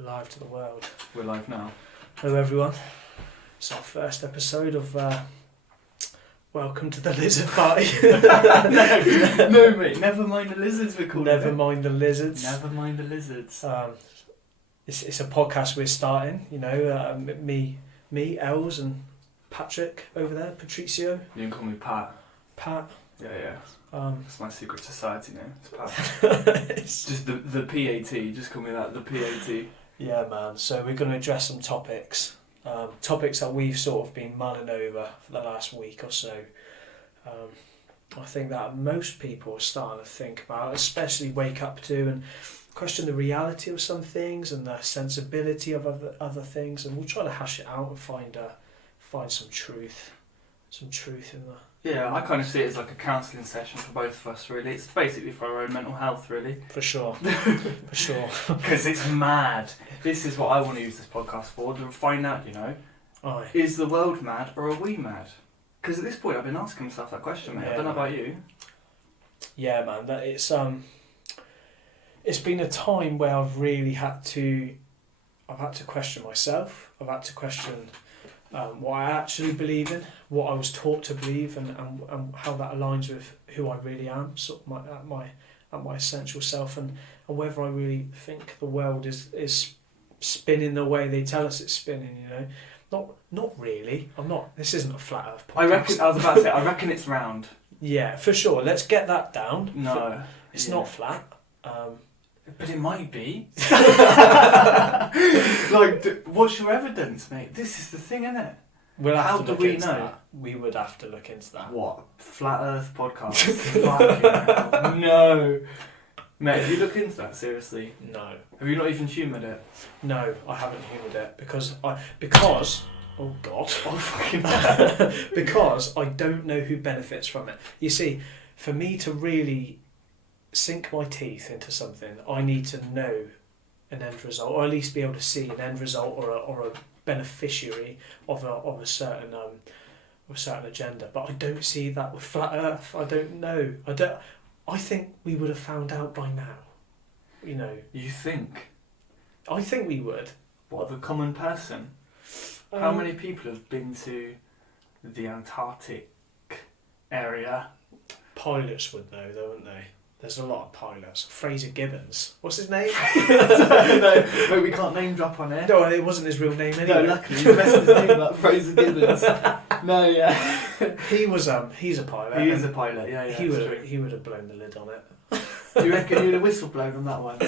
Live to the world. We're live now. Hello everyone. It's our first episode of Welcome to the Lizard Party. no mate, never mind the lizards we're calling Never it. mind the lizards. Never mind the lizards. It's a podcast we're starting, you know, me, Els and Patrick over there, Patricio. You can call me Pat. Pat. Yeah. That's my secret society name. It's Pat. It's Just the PAT, just call me that, the PAT. Yeah man, so we're going to address some topics. Topics that we've sort of been mulling over for the last week or so. I think that most people are starting to think about, especially wake up to and question the reality of some things and the sensibility of other things, and we'll try to hash it out and find some truth in the... Yeah, I kind of see it as like a counselling session for both of us, really. It's basically for our own mental health, really. For sure. For sure. Because it's mad. This is what I want to use this podcast for, to find out, you know, Aye. is the world mad or are we mad? Because at this point I've been asking myself that question, mate. Yeah, I don't know about you. Yeah, man. That it's been a time where I've really had to question myself. I've had to question what I actually believe in, what I was taught to believe, and how that aligns with who I really am, sort of at my essential self, and whether I really think the world is spinning the way they tell us it's spinning. You know, not really. I'm not. This isn't a flat Earth podcast. I was about to say, I reckon it's round. Yeah, for sure. Let's get that down. No, it's not flat. But it might be. Like, what's your evidence, mate? This is the thing, isn't it? How do we know? That. We would have to look into that. What? Flat Earth podcast? Fucking hell. No. Mate, have you looked into that, seriously? No. Have you not even humoured it? No, I haven't humoured it because oh God. Oh, fucking hell. Because I don't know who benefits from it. You see, for me to really sink my teeth into something, I need to know an end result, or at least be able to see an end result or a beneficiary of a certain agenda. But I don't see that with flat Earth. I don't know. I think we would have found out by now. You know. You think? I think we would. What, the common person? How many people have been to the Antarctic area? Pilots would know, though, wouldn't they? There's a lot of pilots. Fraser Gibbons. What's his name? No, wait, we can't name drop on it. No, it wasn't his real name anyway. No, luckily you messed his name up, Fraser Gibbons. No, yeah. He's a pilot. He is a pilot, yeah. He would have blown the lid on it. You reckon he would have whistle blown on that one?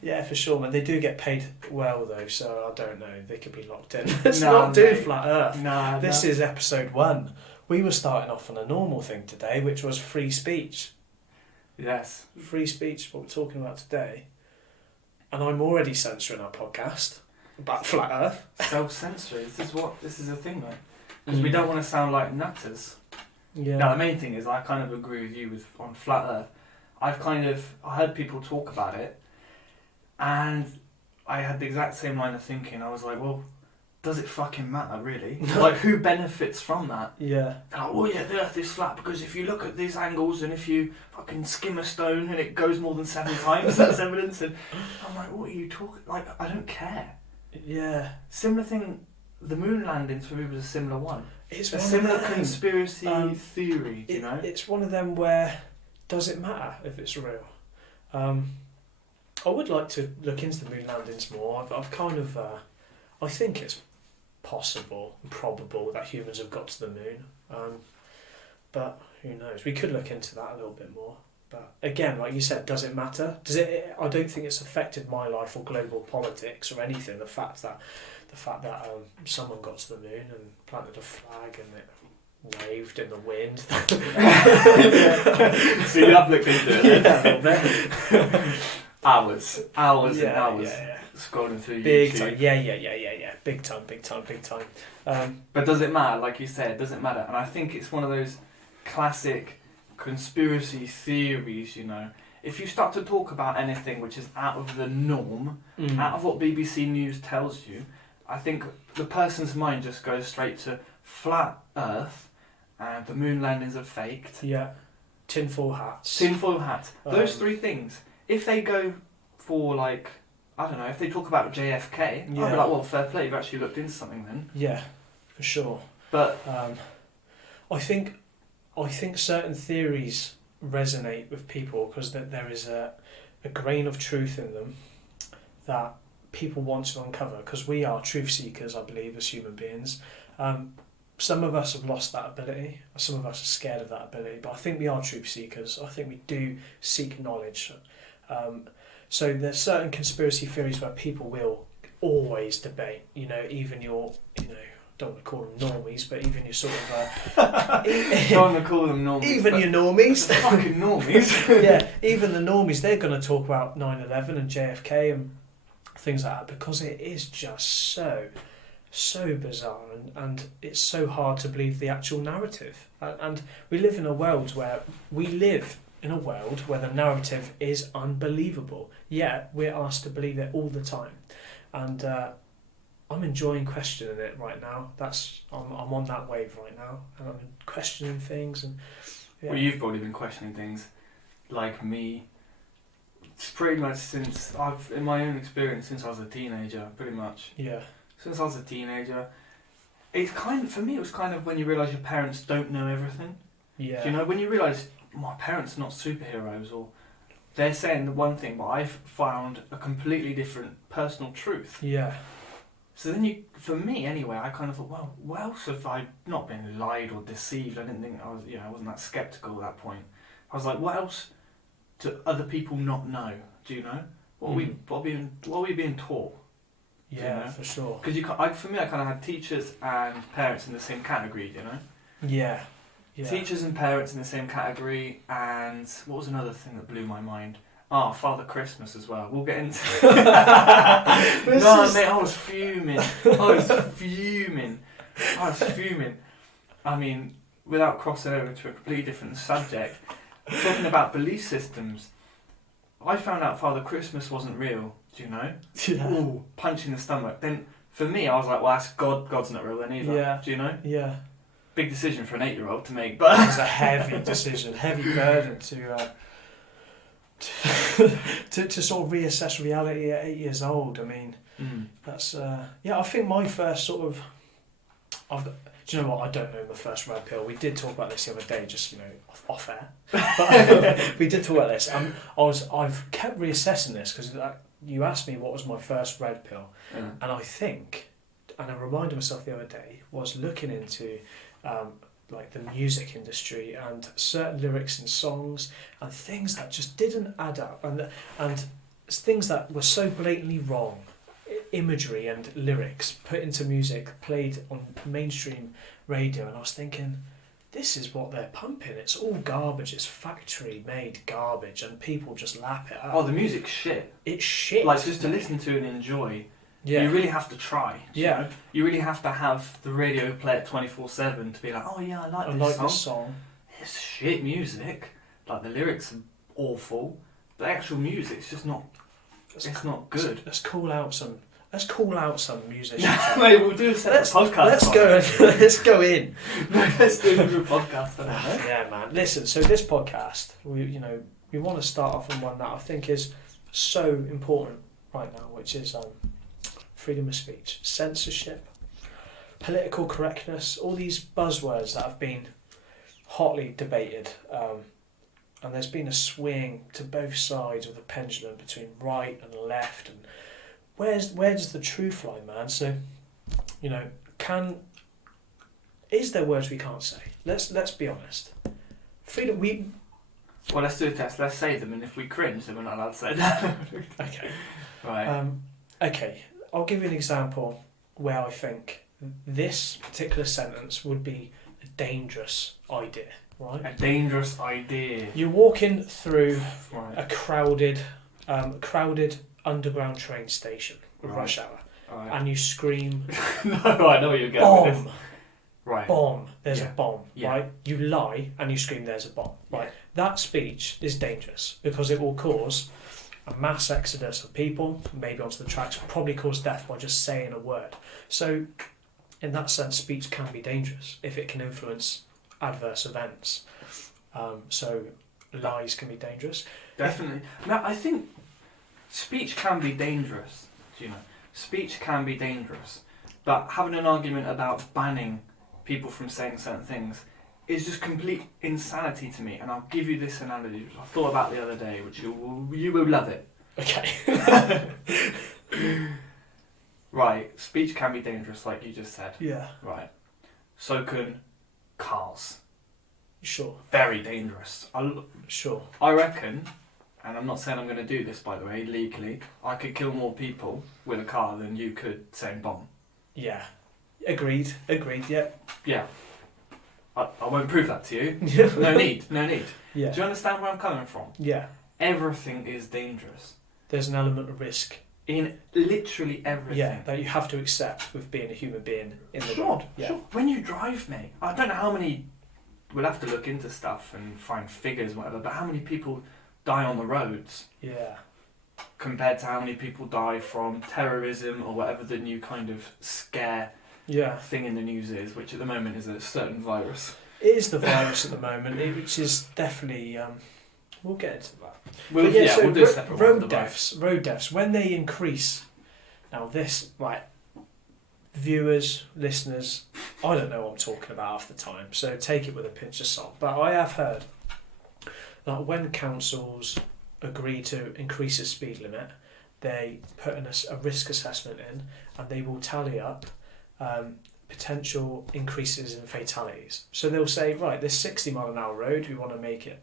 Yeah, for sure, man. They do get paid well, though, so I don't know. They could be locked in. Let's not do Flat Earth. This is episode 1. We were starting off on a normal thing today, which was free speech. Yes. Free speech, what we're talking about today. And I'm already censoring our podcast about Flat Earth. Self-censory. This is a thing, mate. Because we don't want to sound like nutters. Yeah. Now, the main thing is I kind of agree with you on Flat Earth. I heard people talk about it, and I had the exact same line of thinking. I was like, well, does it fucking matter, really? Like, who benefits from that? Yeah. Like, oh yeah, the Earth is flat because if you look at these angles and if you fucking skim a stone and it goes more than 7 times, that's evidence. And I'm like, what are you talking? Like, I don't care. Yeah. Similar thing. The moon landings for me was a similar one. It's a one similar of them, conspiracy theory. You know, it's one of them where does it matter if it's real? I would like to look into the moon landings more. I've kind of I think it's possible and probable that humans have got to the moon, but who knows? We could look into that a little bit more. But again, like you said, does it matter? I don't think it's affected my life or global politics or anything. The fact that someone got to the moon and planted a flag and it waved in the wind. So you have looked into it. Yeah, a little bit. Hours and hours. Yeah. Scrolling through Big YouTube. time. Yeah. Big time. But does it matter? Like you said, does it matter? And I think it's one of those classic conspiracy theories, you know. If you start to talk about anything which is out of the norm, out of what BBC News tells you, I think the person's mind just goes straight to flat Earth and the moon landings are faked. Yeah. Tinfoil hats. Those 3 things. If they go for like I don't know, if they talk about JFK, I'll be like, well, fair play, you've actually looked into something then. Yeah, for sure. But I think certain theories resonate with people because there is a grain of truth in them that people want to uncover, because we are truth seekers, I believe, as human beings. Some of us have lost that ability, some of us are scared of that ability, but I think we are truth seekers. I think we do seek knowledge. So there's certain conspiracy theories where people will always debate, even your, don't want to call them normies, but even your sort of... don't want to call them normies. Even your normies. Fucking normies. Yeah, even the normies, they're going to talk about 9/11 and JFK and things like that, because it is just so bizarre, and it's so hard to believe the actual narrative. And we live in a world where the narrative is unbelievable, yet we're asked to believe it all the time. And I'm enjoying questioning it right now. I'm on that wave right now, and I'm questioning things. And Well, you've probably been questioning things like me. It's pretty much in my own experience, since I was a teenager, pretty much. Yeah. Since I was a teenager, for me, it was kind of when you realise your parents don't know everything. Yeah. When you realise my parents are not superheroes, or they're saying the one thing, but I've found a completely different personal truth. Yeah. So then for me anyway, I kind of thought, well, what else have I not been lied or deceived? I didn't think I wasn't that sceptical at that point. I was like, what else do other people not know? Do you know? What are we being taught? Yeah, for sure. Because for me, I kind of had teachers and parents in the same category, Yeah. Teachers and parents in the same category, and what was another thing that blew my mind? Father Christmas as well. We'll get into mate, I was fuming. I mean, without crossing over to a completely different subject, talking about belief systems, I found out Father Christmas wasn't real, do you know? Yeah. Ooh, punch in the stomach. Then, for me, I was like, well, that's God's not real then either, yeah. do you know? Yeah. Big decision for an 8-year-old to make, but... It's a heavy decision, heavy burden to sort of reassess reality at 8 years old. I mean, that's... I think my first sort of... do you know what? I don't know my first red pill. We did talk about this the other day, just, off air. But we did talk about this. I've kept reassessing this because you asked me what was my first red pill. And I think, and I reminded myself the other day, was looking into like the music industry and certain lyrics in songs and things that just didn't add up, and things that were so blatantly wrong. Imagery and lyrics put into music, played on mainstream radio, and I was thinking, this is what they're pumping. It's all garbage. It's factory made garbage, and people just lap it up. Oh, the music's shit. It's shit. Like, just to listen to and enjoy. Yeah. You really have to try. Yeah. You really have to have the radio play it 24/7 to be like, oh yeah, I like this song. It's shit music. Like, the lyrics are awful. The actual music's just not. It's not good. Let's call out some musicians. Mate, we'll do a separate podcast. Let's go in. Let's do a podcast. I don't know. Yeah, man. Listen. So this podcast, we want to start off on one that I think is so important right now, which is freedom of speech, censorship, political correctness, all these buzzwords that have been hotly debated. And there's been a swing to both sides of the pendulum between right and left, and where does the truth lie, man? So, is there words we can't say? Let's be honest. Freedom, Well, let's do a test. Let's say them, and if we cringe, then we're not allowed to say that. Okay. Right. Okay. I'll give you an example where I think this particular sentence would be a dangerous idea. Right. A dangerous idea. You're walking through Right. a crowded underground train station, rush hour, and you scream, No, I know what you're getting with bomb, this. Right. bomb, there's a bomb, Yeah. right? You lie and you scream, there's a bomb, right? Yeah. That speech is dangerous because it will cause a mass exodus of people, maybe onto the tracks, probably cause death by just saying a word. So, in that sense, speech can be dangerous if it can influence adverse events. So lies can be dangerous. Definitely. Now, I think speech can be dangerous, do you know? Speech can be dangerous, but having an argument about banning people from saying certain things is just complete insanity to me. And I'll give you this analogy, which I thought about the other day, which you will love it. Okay. Right, speech can be dangerous, like you just said. Yeah. Right. So can cars. Sure. Very dangerous. Sure. I reckon, and I'm not saying I'm going to do this, by the way, legally, I could kill more people with a car than you could saying bomb. Yeah. Agreed. Yeah. Yeah. I won't prove that to you. No need. Yeah. Do you understand where I'm coming from? Yeah. Everything is dangerous. There's an element of risk. In literally everything. Yeah, that you have to accept with being a human being in the Sure, world. Yeah. sure. When you drive, mate, I don't know how many. We'll have to look into stuff and find figures and whatever. But how many people die on the roads Yeah. compared to how many people die from terrorism or whatever the new kind of scare Yeah. thing in the news is, which at the moment is a certain virus. It is the virus at the moment, which is definitely. We'll get into that. We'll do a separate one, road deaths, when they increase. Now this, right, viewers, listeners, I don't know what I'm talking about half the time, so take it with a pinch of salt. But I have heard that when councils agree to increase the speed limit, they put in a risk assessment in, and they will tally up potential increases in fatalities. So they'll say, right, this 60 mile an hour road, we want to make it.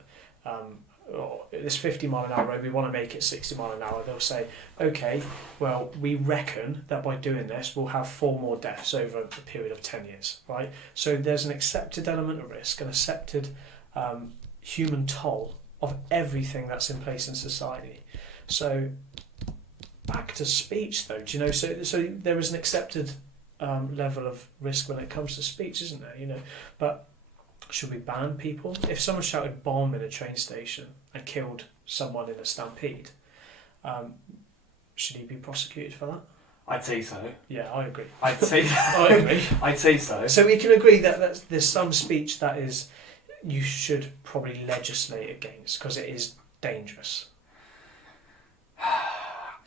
Or this 50 mile an hour road, we want to make it 60 mile an hour. They'll say, okay, well, we reckon that by doing this, we'll have 4 more deaths over a period of 10 years, right? So there's an accepted element of risk, an accepted human toll of everything that's in place in society. So back to speech, though, do you know? So there is an accepted level of risk when it comes to speech, isn't there? You know, but should we ban people? If someone shouted bomb in a train station and killed someone in a stampede, should he be prosecuted for that? I'd say so. Yeah, I agree. I'd say I agree. I'd say so. So we can agree that there's some speech that is you should probably legislate against because it is dangerous.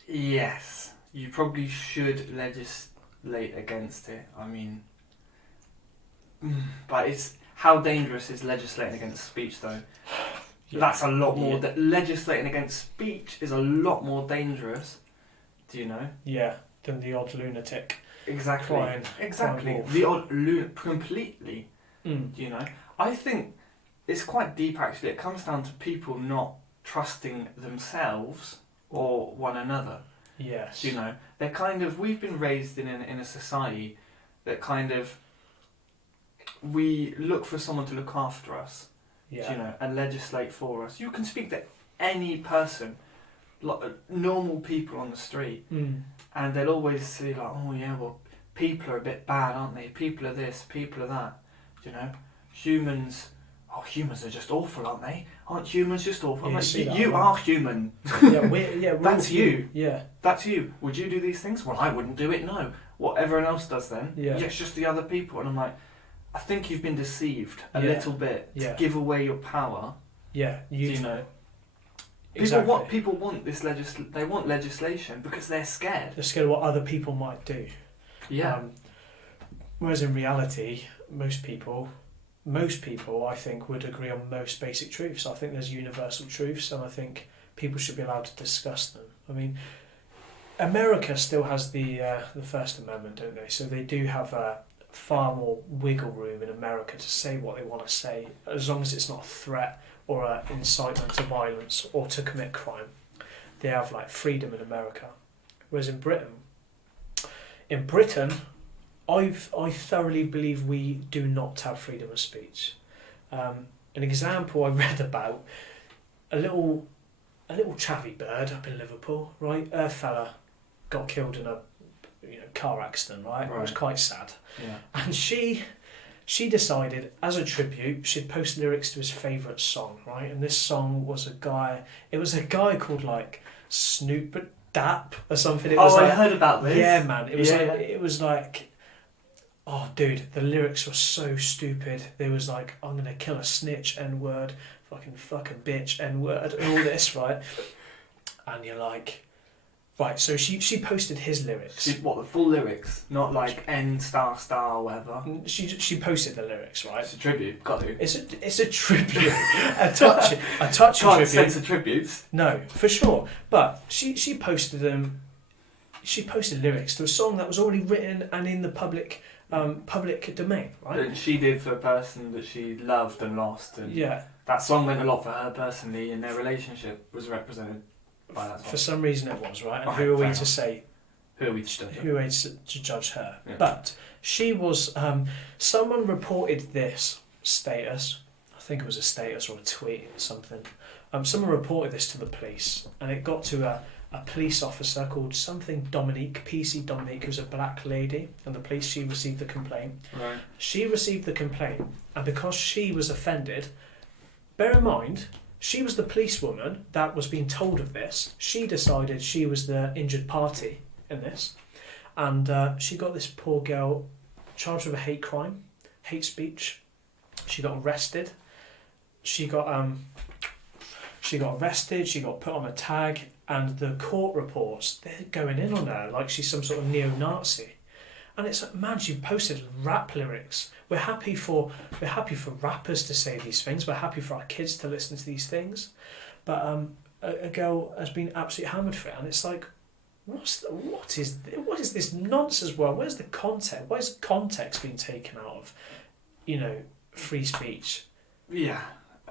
Yes, you probably should legislate against it. I mean, but it's how dangerous is legislating against speech, though? Yeah. That's a lot more. Yeah. Legislating against speech is a lot more dangerous. Do you know? Yeah, than the odd lunatic. Exactly. Exactly. The odd lunatic. Completely. Do you know? I think it's quite deep, actually. It comes down to people not trusting themselves or one another. Yes. Do you know? They're kind of. We've been raised in a society that kind of. We look for someone to look after us, yeah. You know, and legislate for us. You can speak to any person, like normal people on the street, and they'll always say like, "Oh yeah, well, people are a bit bad, aren't they? People are this, people are that." You know, humans are just awful, aren't they? Aren't humans just awful? Yeah, like, you are human. We're That's you. Yeah, that's you. Would you do these things? Well, I wouldn't do it. No. What everyone else does then? Yeah, it's just the other people, and I'm like. I think you've been deceived a little bit to give away your power. Yeah, you know. Exactly. People want this they want legislation because they're scared. They're scared of what other people might do. Yeah. Whereas in reality, most people, I think, would agree on most basic truths. I think there's universal truths, and I think people should be allowed to discuss them. I mean, America still has the First Amendment, don't they? So they do have far more wiggle room in America to say what they want to say, as long as it's not a threat or an incitement to violence or to commit crime. They have like freedom in America. Whereas in Britain, I thoroughly believe we do not have freedom of speech. An example I read about, a little chavvy bird up in Liverpool, right? A fella got killed in a car accident, right? It was quite sad. Yeah. And she decided, as a tribute, she'd post lyrics to his favourite song, right? And this song was a guy called like Snoop Dap or something. I heard about this. Yeah, man. It was like, oh, dude, the lyrics were so stupid. There was like, I'm gonna kill a snitch, N-word, fucking bitch, N-word, and all this, right? And you're like, Right, so she posted his lyrics. What, the full lyrics? Not like N star star or whatever. She posted the lyrics, right? It's a tribute, got to. It's a tribute, a touchy Can't tribute. censor tributes. No, for sure. But she posted them. She posted lyrics to a song that was already written and in the public domain, right? That she did for a person that she loved and lost, and Yeah. that song meant a lot for her personally, and their relationship was represented by that song. For some reason it was, right? And Okay, who are we fair to enough. say? Who are we to judge? Who are we to judge her? Yeah. But she was. Someone reported this status. I think it was a status or a tweet or something. Someone reported this to the police, and it got to a police officer called something Dominique, PC Dominique, who's a black lady, and the police. She received the complaint. Right. She received the complaint, and because she was offended, bear in mind, she was the policewoman that was being told of this. She decided she was the injured party in this, and she got this poor girl charged with a hate crime, hate speech. She got arrested. She got arrested. She got put on a tag, and the court reports they're going in on her like she's some sort of neo-Nazi. And it's like, man, she posted rap lyrics. We're happy for rappers to say these things. We're happy for our kids to listen to these things. But a girl has been absolutely hammered for it, and it's like, what is this nonsense world? Where's the content? Why is context being taken out of, free speech? Yeah.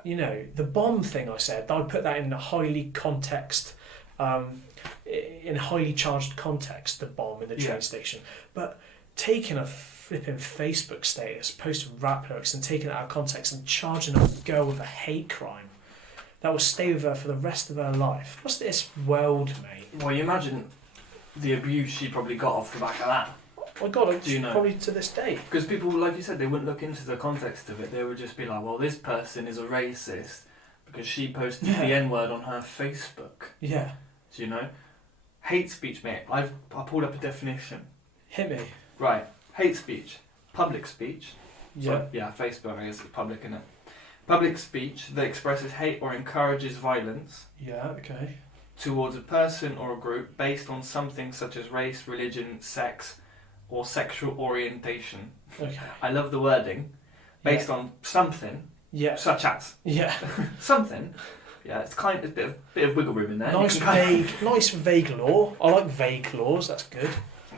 The bomb thing I said, I put that in a highly context, in highly charged context, the bomb in the train station. But taking a flipping Facebook status, posting rap lyrics and taking it out of context and charging a girl with a hate crime that will stay with her for the rest of her life. What's this world, mate? Well, you imagine the abuse she probably got off the back of that. My God, Do you know? Probably to this day. Because people, like you said, they wouldn't look into the context of it. They would just be like, well, this person is a racist because she posted the N-word on her Facebook. Yeah. Do you know? Hate speech, mate. I pulled up a definition. Hit me. Right. Hate speech. Public speech. Yeah. So, yeah, Facebook, I guess it's public, innit? Public speech that expresses hate or encourages violence Yeah, okay. towards a person or a group based on something such as race, religion, sex, or sexual orientation. Okay. I love the wording. Based on something, Yeah. such as Yeah. something. Yeah, it's a bit of wiggle room in there. Nice vague law. I like vague laws, that's good.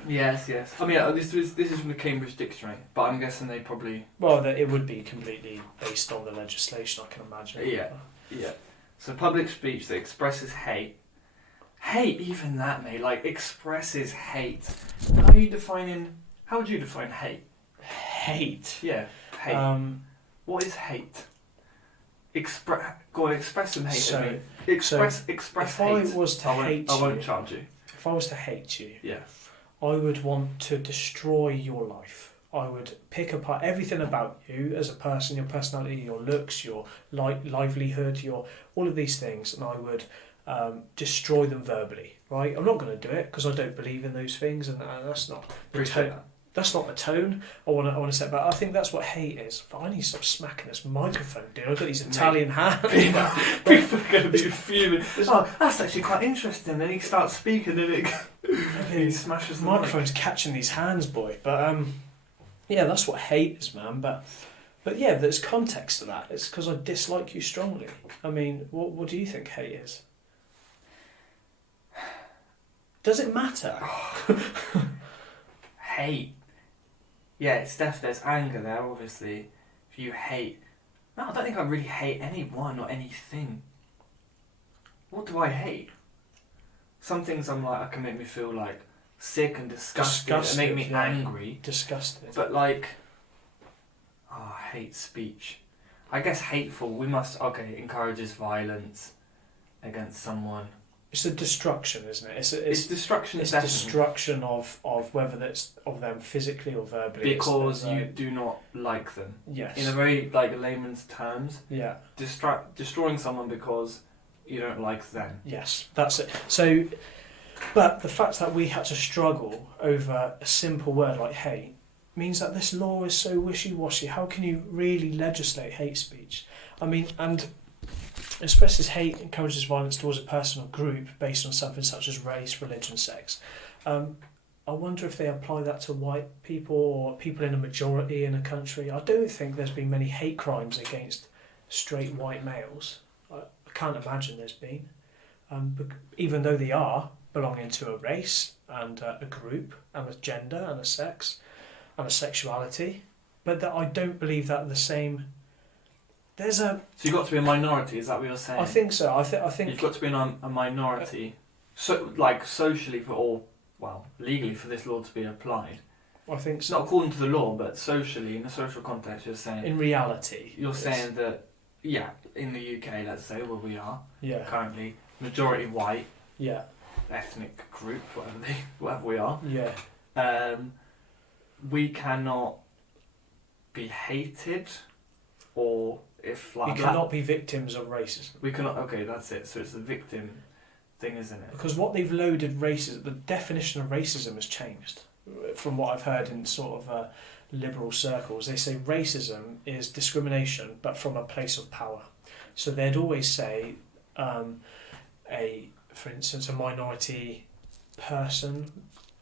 Yes. I mean, this is from the Cambridge Dictionary, but I'm guessing they probably... Well, it would be completely based on the legislation, I can imagine. Yeah. So public speech that expresses hate. Hate, even that, mate. Like, expresses hate. How would you define hate? Hate? Yeah, hate. What is hate? Go on, express some hate So- to me. Express If hate. I was to hate I won't you, charge you. if I was to hate you, Yeah. I would want to destroy your life. I would pick apart everything about you as a person, your personality, your looks, your livelihood, your all of these things, and I would destroy them verbally. Right? I'm not going to do it because I don't believe in those things, and that's not the Appreciate tone. that. That's not the tone I want to set. But I think that's what hate is. But I need to stop smacking this microphone, dude. I've got these Italian hands. People are going to be fuming. Oh, that's actually quite interesting. Then he starts speaking and he smashes the microphone's catching these hands, boy. But yeah, that's what hate is, man. But yeah, there's context to that. It's because I dislike you strongly. I mean, what do you think hate is? Does it matter? Hate. Yeah, it's definitely, there's anger there, obviously. If you hate... No, I don't think I really hate anyone or anything. What do I hate? Some things I can make me feel like sick and disgusted and make me angry. Disgusted. But like... Oh, I hate speech. I guess hateful, encourages violence against someone. It's a destruction, isn't it? It's destruction. It's destruction of whether that's of them physically or verbally. Because you do not like them. Yes. In a very layman's terms. Yeah. Destroying someone because you don't like them. Yes, that's it. So, but the fact that we had to struggle over a simple word like hate means that this law is so wishy-washy. How can you really legislate hate speech? I mean, and expresses hate, encourages violence towards a person or group based on something such as race, religion, sex. I wonder if they apply that to white people or people in a majority in a country. I don't think there's been many hate crimes against straight white males. I can't imagine there's been. Even though they are belonging to a race and a group and a gender and a sex and a sexuality. But that I don't believe that the same... So you've got to be a minority, is that what you're saying? I think so. I think you've got to be a minority, socially legally for this law to be applied. I think It's so. not according to the law, but socially, in the social context, you're saying... In reality. You're saying that, in the UK, let's say, where we are, Yeah. currently, majority white, Yeah. ethnic group, whatever we are, Yeah. we cannot be hated, or if You cannot be victims of racism. we cannot. Okay, that's it. So it's the victim thing, isn't it? Because what they've loaded racism, the definition of racism has changed. From what I've heard in sort of liberal circles, they say racism is discrimination, but from a place of power. So they'd always say, for instance, a minority person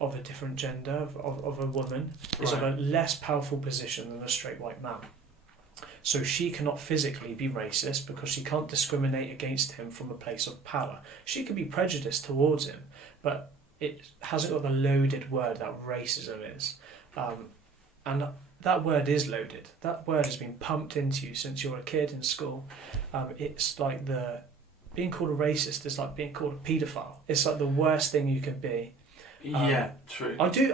of a different gender, of a woman, is of a less powerful position than a straight white man. So she cannot physically be racist because she can't discriminate against him from a place of power. She can be prejudiced towards him, but it hasn't got the loaded word that racism is. And that word is loaded. That word has been pumped into you since you're a kid in school. It's like being called a racist is like being called a paedophile. It's like the worst thing you can be. True. I don't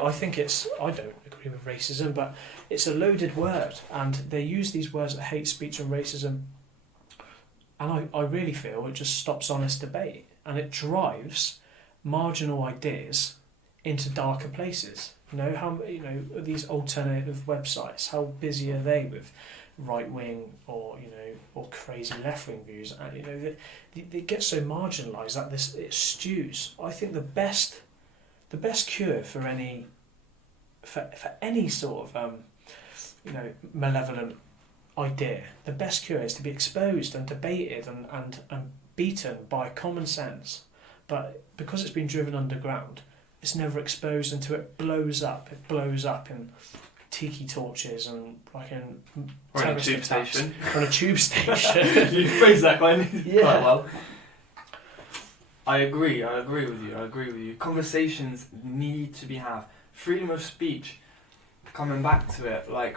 agree with racism, but it's a loaded word, and they use these words like hate speech and racism, and I really feel it just stops honest debate, and it drives marginal ideas into darker places. These alternative websites, how busy are they with right wing or crazy left wing views? And they get so marginalised that it stews. I think the best cure for any sort of malevolent idea, the best cure is to be exposed and debated and beaten by common sense. But because it's been driven underground, it's never exposed until it blows up. It blows up in tiki torches and like in a tube station. Or a tube station. You phrase that quite well. I agree with you. Conversations need to be had. Freedom of speech, coming back to it, like,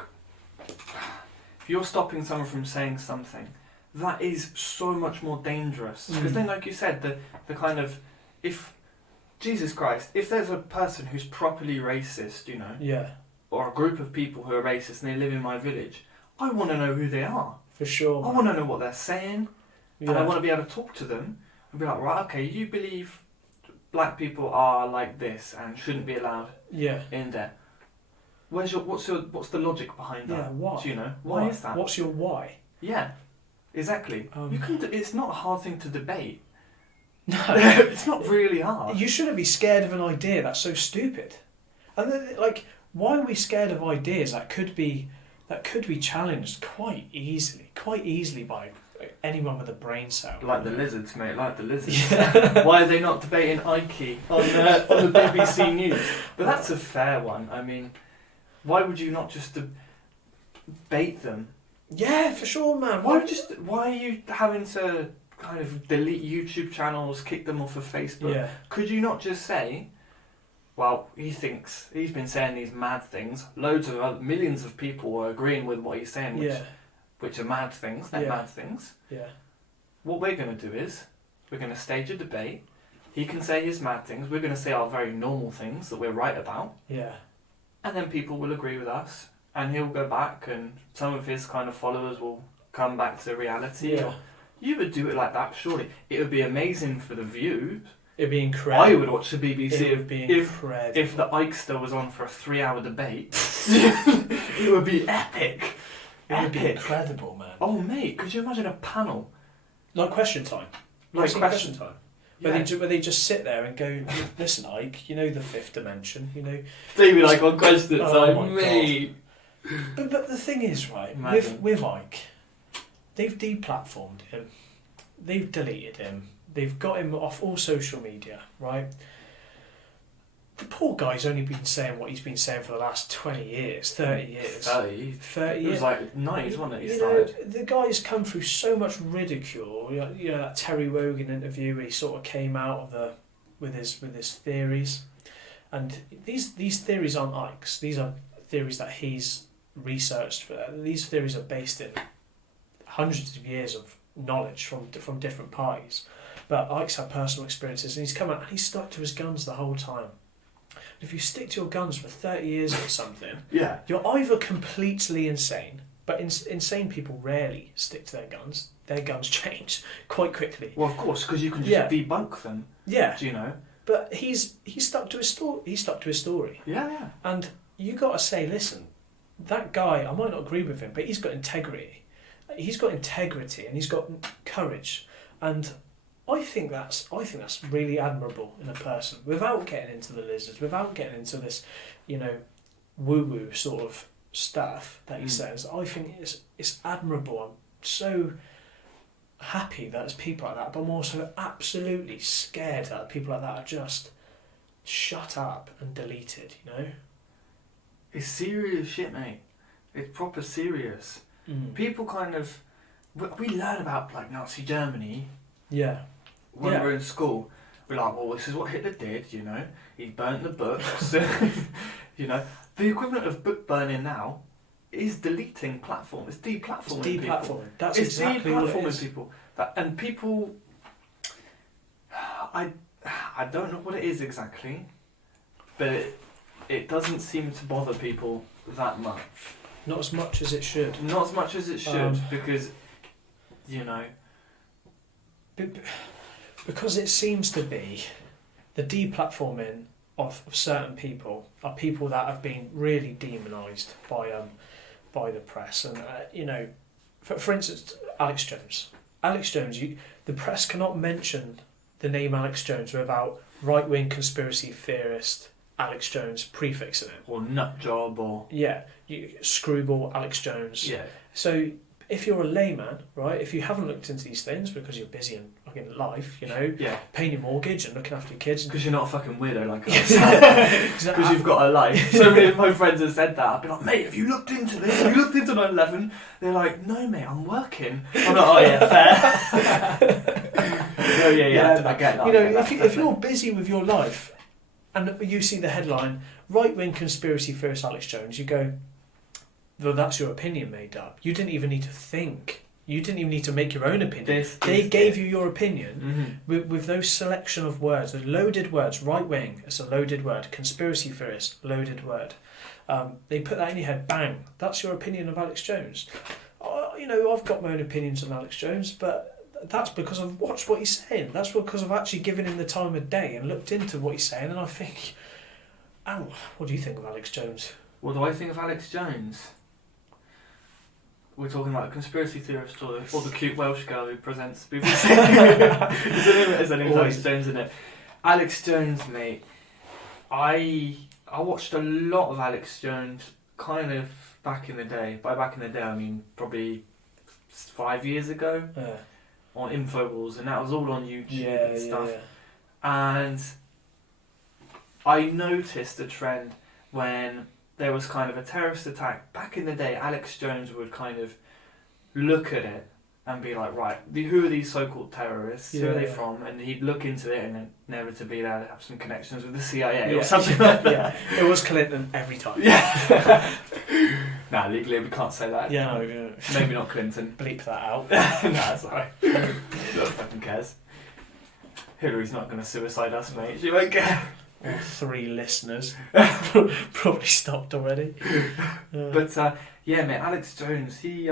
if you're stopping someone from saying something, that is so much more dangerous. Because then, like you said, the kind of, if, Jesus Christ, if there's a person who's properly racist, or a group of people who are racist and they live in my village, I want to know who they are. For sure. I want to know what they're saying, and I want to be able to talk to them. And be like, right, okay, you believe black people are like this and shouldn't be allowed in there. What's the logic behind that? Yeah, why? Do you know? Why is that? What's your why? Yeah, exactly. It's not a hard thing to debate. No. It's not really hard. You shouldn't be scared of an idea that's so stupid. And then, why are we scared of ideas that could be challenged quite easy by anyone with a brain cell? Like the lizards, mate, like the lizards. Yeah. Why are they not debating Ike on the BBC News? But that's a fair one. I mean, why would you not just debate them? Yeah, for sure, man. Why are you having to kind of delete YouTube channels, kick them off of Facebook? Yeah. Could you not just say, well, he's been saying these mad things, millions of people are agreeing with what he's saying, which are mad things, they're mad things. Yeah. What we're going to do is, we're going to stage a debate, he can say his mad things, we're going to say our very normal things that we're right about. Yeah. And then people will agree with us, and he'll go back, and some of his kind of followers will come back to reality. Yeah. You would do it like that, surely. It would be amazing for the views. It'd be incredible. I would watch the BBC if the Ikester was on for a 3-hour debate. It would be epic. It would be incredible, man. Oh, mate, could you imagine a panel? Like Question Time. Like Question Time. Where they just sit there and go, listen, Ike, you know the fifth dimension, They'd be like on Question Time, my mate. God. But the thing is, right, with Ike, they've deplatformed him. they've deleted him. They've got him off all social media, right? The poor guy's only been saying what he's been saying for the last 20 years, 30 years. 30 years. It was like 90s, wasn't it? He You started. know, the guy's come through so much ridicule. You know that Terry Wogan interview where he sort of came out of with his theories, and these theories aren't Ike's. These are theories that he's researched. These theories are based in hundreds of years of knowledge from different parties. But Ike's had personal experiences, and he's come out and he's stuck to his guns the whole time. If you stick to your guns for 30 years or something, Yeah. you're either completely insane, but insane people rarely stick to their guns. Their guns change quite quickly. Well, of course, because you can just debunk them. Yeah. Do you know? But he's stuck to his story. He stuck to his story. Yeah. And you got to say, listen, that guy, I might not agree with him, but he's got integrity. He's got integrity and he's got courage. And I think that's really admirable in a person, without getting into the lizards, without getting into this, woo-woo sort of stuff that he says. I think it's admirable. I'm so happy that there's people like that, but I'm also absolutely scared that people like that are just shut up and deleted, It's serious shit, mate. It's proper serious. People kind of... We learn about, like, Nazi Germany... Yeah. When we're in school, we're like, well, this is what Hitler did, He burnt the books. The equivalent of book burning now is deleting platform. It's deplatforming people. Deplatforming. That's It's exactly what it deplatforming is. people. And people... I don't know what it is exactly, but it doesn't seem to bother people that much. Not as much as it should. Not as much as it should, because, Because it seems to be the deplatforming of certain people are people that have been really demonised by the press. And, for instance, Alex Jones. The press cannot mention the name Alex Jones without right-wing conspiracy theorist Alex Jones prefixing it. Or nut job, or... Yeah, screwball Alex Jones. Yeah. So if you're a layman, right, if you haven't looked into these things because you're busy in fucking life, paying your mortgage and looking after your kids. Because you're not a fucking weirdo like us. Because you've got a life. So many of my friends have said that. I've been like, mate, have you looked into this? Have you looked into 9/11? They're like, no, mate, I'm working. I'm like, oh, yeah, fair. No, yeah, I get that. If you're busy with your life and you see the headline, right-wing conspiracy theorist Alex Jones, you go, well, that's your opinion made up. You didn't even need to think. You didn't even need to make your own opinion. They gave you your opinion with those selection of words, those loaded words. Right-wing, it's a loaded word. Conspiracy theorist, loaded word. They put that in your head, bang, that's your opinion of Alex Jones. I've got my own opinions on Alex Jones, but that's because I've watched what he's saying. That's because I've actually given him the time of day and looked into what he's saying, and I think, what do you think of Alex Jones? What do I think of Alex Jones? We're talking about a conspiracy theorist or the cute Welsh girl who presents BBC. Is her name Alex Jones, isn't it? Alex Jones, mate. I watched a lot of Alex Jones kind of back in the day. By back in the day, I mean probably 5 years ago on Infowars, and that was all on YouTube and stuff. Yeah. And I noticed a trend when there was kind of a terrorist attack. Back in the day, Alex Jones would kind of look at it and be like, right, who are these so-called terrorists? Who are they from? And he'd look into it and then inevitably they'd have some connections with the CIA or something like that. It was Clinton every time. Yeah. Nah, legally we can't say that. Yeah, no. Maybe not Clinton. Bleep that out. Nah, that's alright. No one fucking cares. Hillary's not going to suicide us, mate. She won't care. All 3 listeners probably stopped already. But mate, Alex Jones, he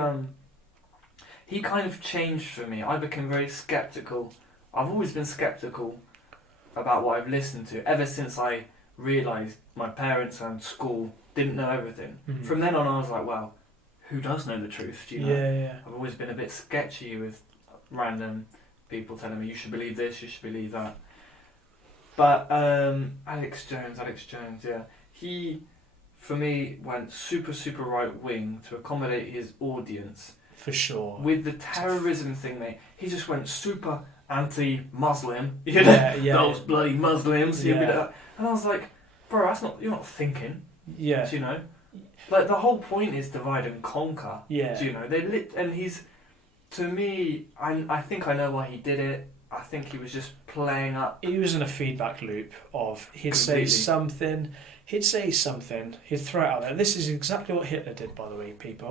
kind of changed for me. I became very sceptical. I've always been sceptical about what I've listened to ever since I realised my parents and school didn't know everything. Mm-hmm. From then on, I was like, well, who does know the truth? Do you know? Yeah. I've always been a bit sketchy with random people telling me you should believe this, you should believe that. But Alex Jones, yeah. He, for me, went super, super right-wing to accommodate his audience. For sure. With the terrorism thing, mate, he just went super anti-Muslim. You know, those bloody Muslims. Yeah. And I was like, bro, you're not thinking. Yeah. Do you know? Like, the whole point is divide and conquer. Yeah. Do you know? And he's, to me, I think I know why he did it. I think he was just playing up. He was in a feedback loop of he'd Completely. say something, he'd throw it out there. This is exactly what Hitler did, by the way, people.